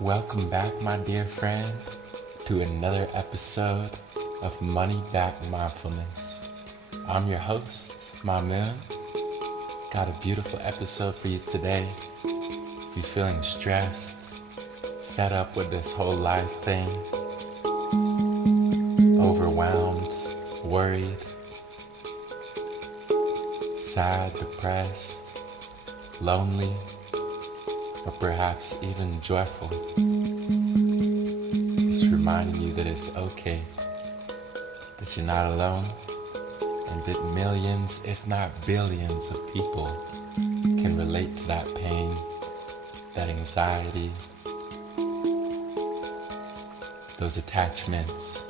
Welcome back, my dear friend, to another episode of Money Back Mindfulness. I'm your host, My Moon. Got a beautiful episode for you today. If you're feeling stressed, fed up with this whole life thing, overwhelmed, worried, sad, depressed, lonely, or perhaps even joyful. Just reminding you that it's okay, that you're not alone, and that millions, if not billions of people can relate to that pain, that anxiety, those attachments.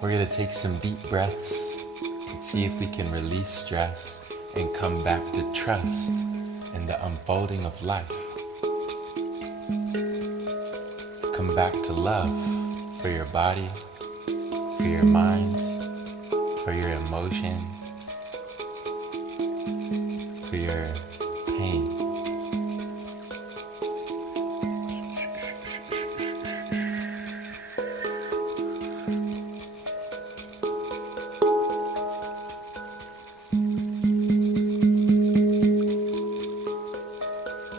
We're going to take some deep breaths and see if we can release stress and come back to trust in the unfolding of life. Come back to love for your body, for your mind, for your emotion, for your pain.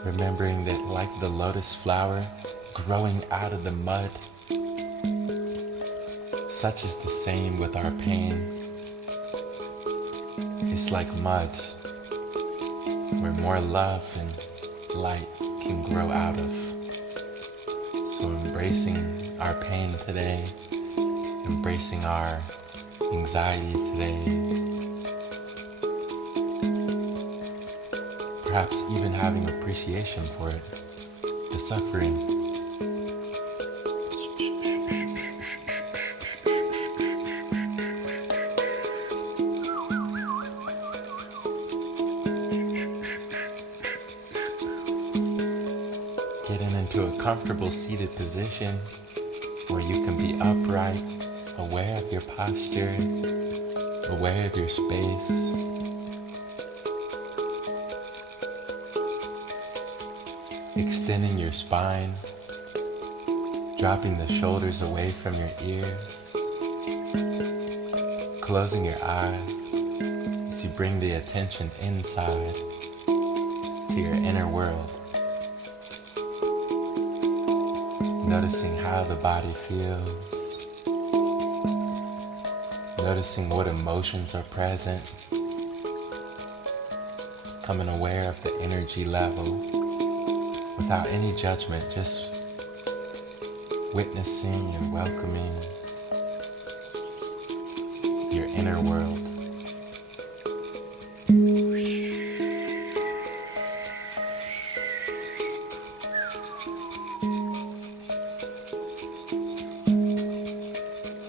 Remembering that like the lotus flower growing out of the mud, such is the same with our pain. It's like mud, where more love and light can grow out of. So embracing our pain today, embracing our anxiety today, perhaps even having appreciation for it, the suffering. Getting into a comfortable seated position where you can be upright, aware of your posture, aware of your space. Extending your spine, dropping the shoulders away from your ears, closing your eyes as you bring the attention inside to your inner world. Noticing how the body feels, noticing what emotions are present, becoming aware of the energy level. Without any judgment, just witnessing and welcoming your inner world.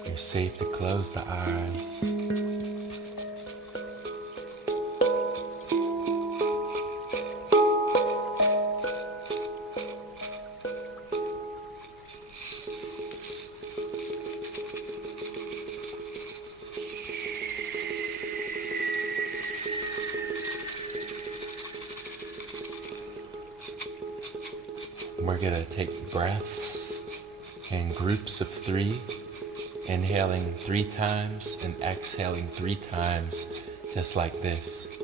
You're safe to close the eyes. We're going to take breaths in groups of 3, inhaling 3 times and exhaling 3 times, just like this.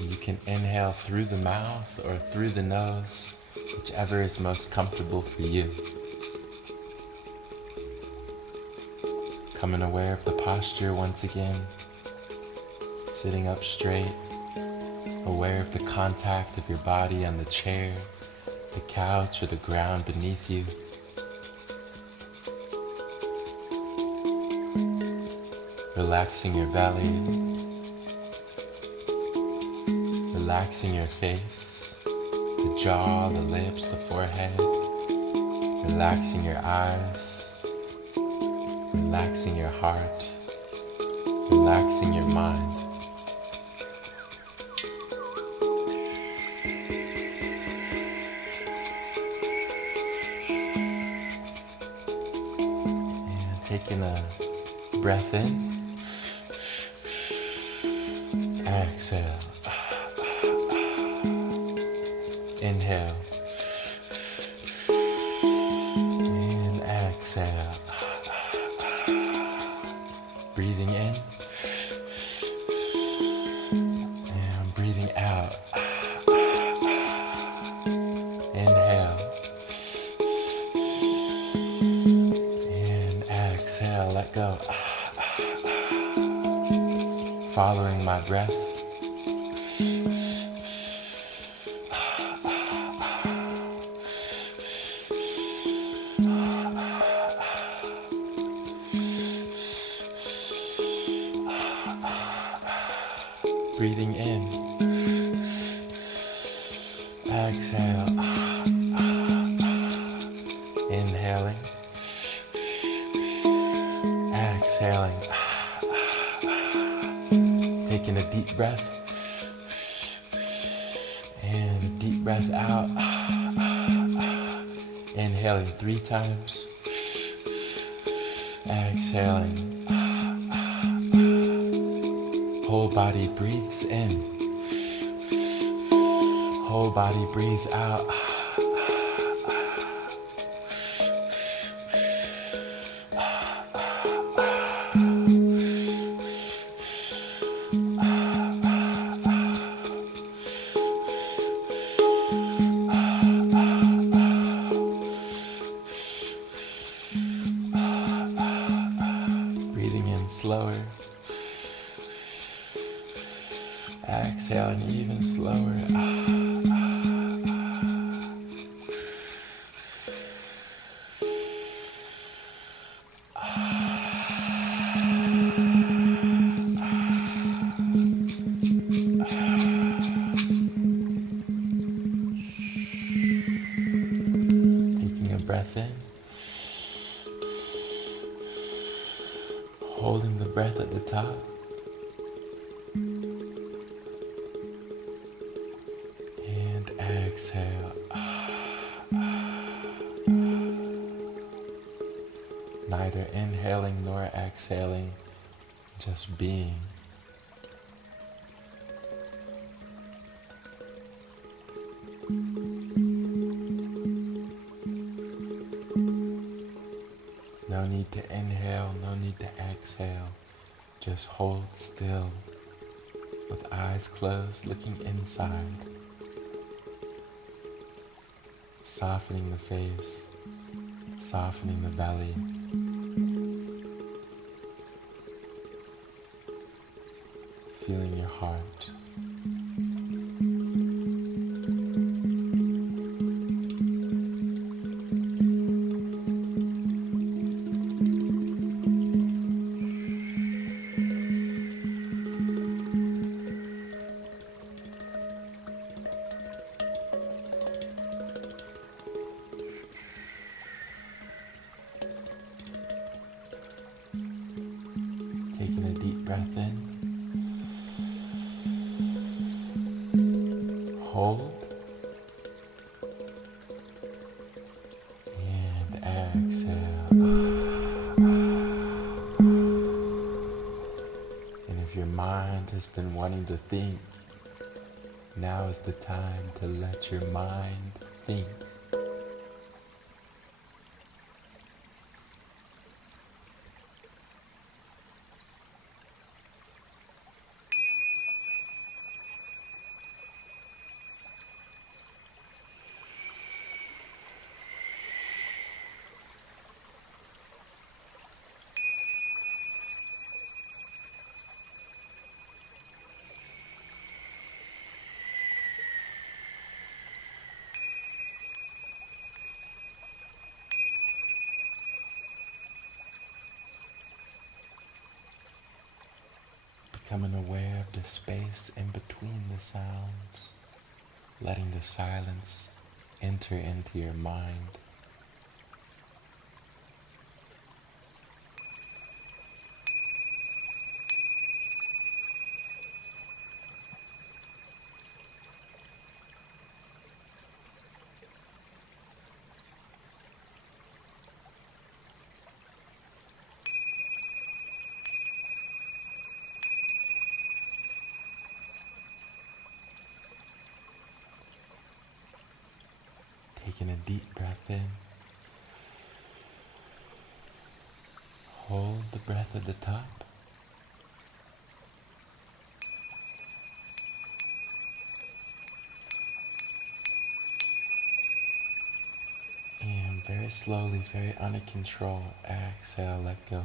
You can inhale through the mouth or through the nose, whichever is most comfortable for you. Becoming aware of the posture once again, sitting up straight, aware of the contact of your body on the chair, the couch, or the ground beneath you. relaxing your belly, relaxing your face, the jaw, the lips, the forehead, relaxing your eyes, relaxing your heart, relaxing your mind. And taking a breath in, exhale, inhale, and exhale, breathing in, and breathing out, inhale, and exhale, let go, following my breath. Breathing in, exhale, inhaling, exhaling, taking a deep breath, and a deep breath out, inhaling 3 times, exhaling. Whole body breathes in, whole body breathes out. Breathing in slower. Exhaling even slower. Taking a breath in. Holding the breath at the top. Exhale. Neither inhaling nor exhaling, just being. No need to inhale, no need to exhale. Just hold still with eyes closed, looking inside. Softening the face, softening the belly. Feeling your heart. Taking a deep breath in. Hold. And exhale. And if your mind has been wanting to think, now is the time to let your mind think. Becoming aware of the space in between the sounds, letting the silence enter into your mind. Taking a deep breath in. Hold the breath at the top. And very slowly, very under control, exhale, let go.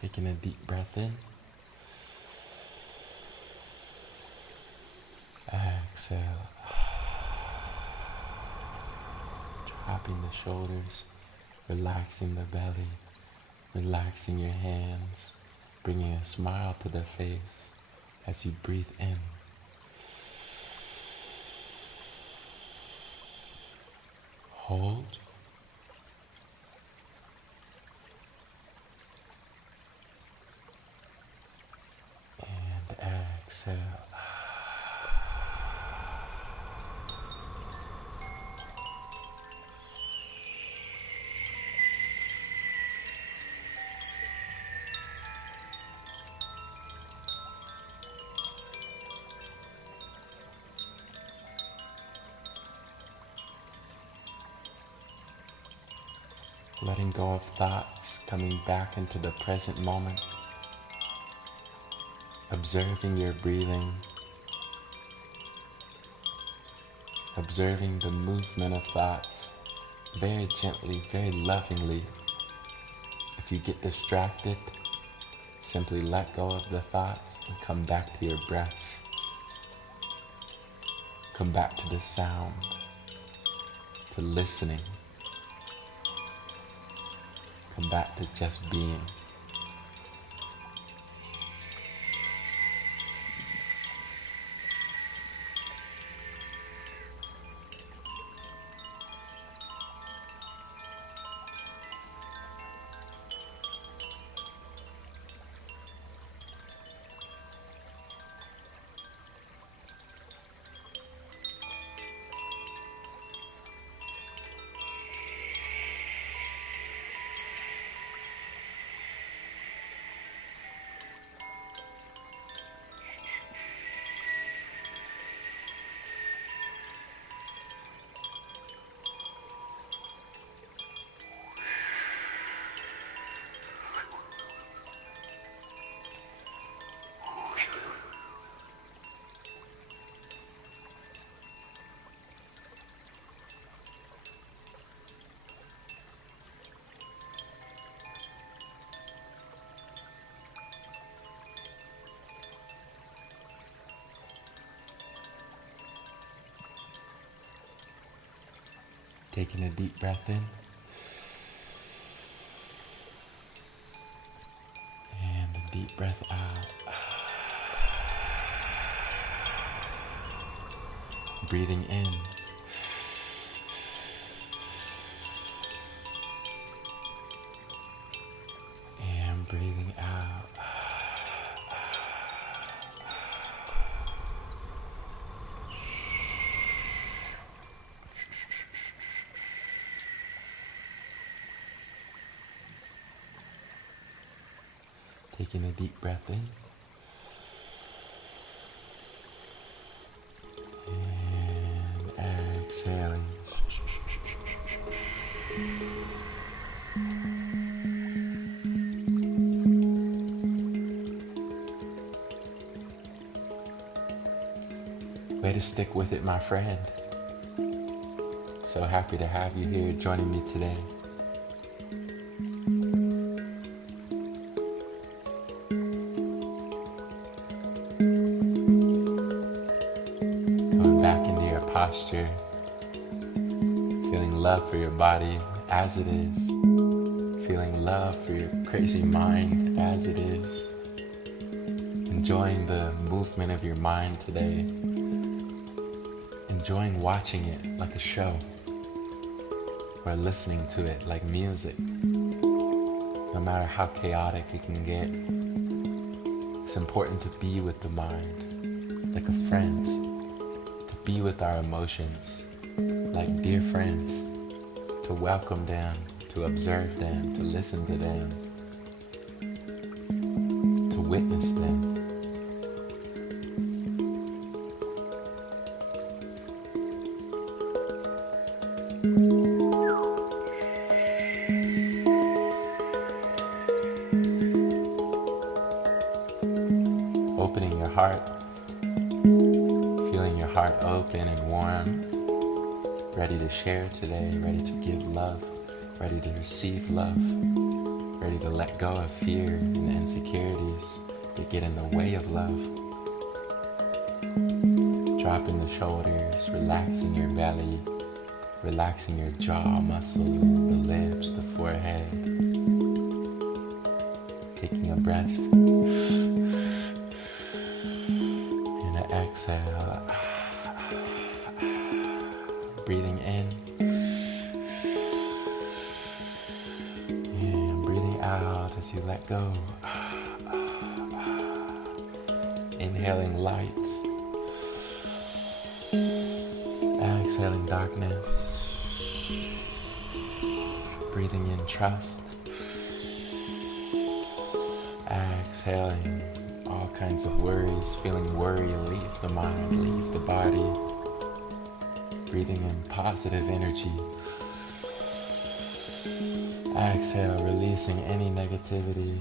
Taking a deep breath in. Exhale. Dropping the shoulders, relaxing the belly, relaxing your hands, bringing a smile to the face as you breathe in. Hold. And exhale. Letting go of thoughts, coming back into the present moment. Observing your breathing. Observing the movement of thoughts very gently, very lovingly. If you get distracted, simply let go of the thoughts and come back to your breath. Come back to the sound, to listening. Come back to just being. Taking a deep breath in. And a deep breath out. Breathing in. And breathing out. Taking a deep breath in. And exhaling. Way to stick with it, my friend. So happy to have you here joining me today. Coming back into your posture, feeling love for your body as it is, feeling love for your crazy mind as it is. Enjoying the movement of your mind today. Enjoying watching it like a show, or listening to it like music. No matter how chaotic it can get, it's important to be with the mind, like a friend, to be with our emotions, like dear friends, to welcome them, to observe them, to listen to them, to witness them. Opening your heart, feeling your heart open and warm, ready to share today, ready to give love, ready to receive love, ready to let go of fear and insecurities that get in the way of love. Dropping the shoulders, relaxing your belly, relaxing your jaw muscle, the lips, the forehead. Taking a breath and an exhale. Breathing in and breathing out as you let go. Inhaling light, exhaling darkness. Breathing in trust, exhaling all kinds of worries. Feeling worry leave the mind, leave the body. Breathing in positive energy. Exhale, releasing any negativity.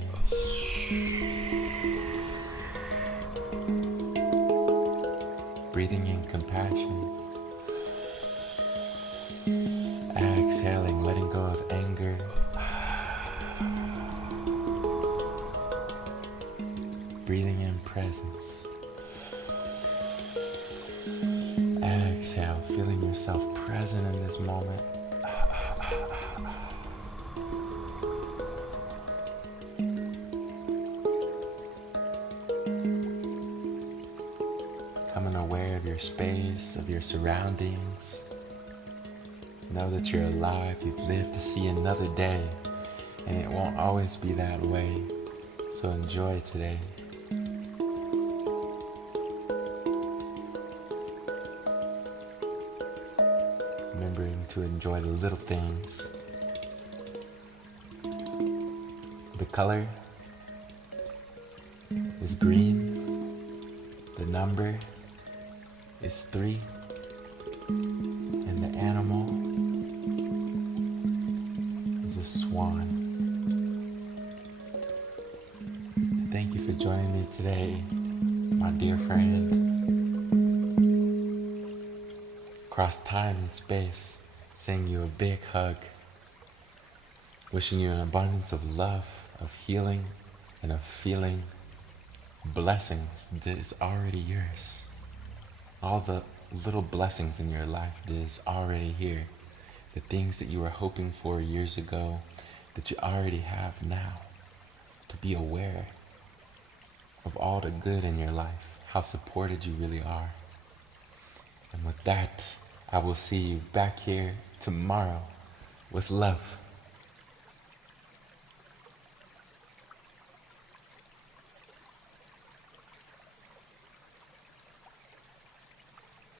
Breathing in compassion. Exhaling, letting go of anger. Breathing in presence. Exhale, feeling yourself present in this moment. Becoming aware of your space, of your surroundings. Know that you're alive, you've lived to see another day, and it won't always be that way. So enjoy today. Remembering to enjoy the little things. The color is green. The number is 3. And the animal is a swan. Thank you for joining me today, my dear friend. Across time and space, sending you a big hug. Wishing you an abundance of love, of healing, and of feeling blessings that is already yours. All the little blessings in your life that is already here. The things that you were hoping for years ago that you already have now. To be aware of all the good in your life, how supported you really are. And with that, I will see you back here tomorrow with love.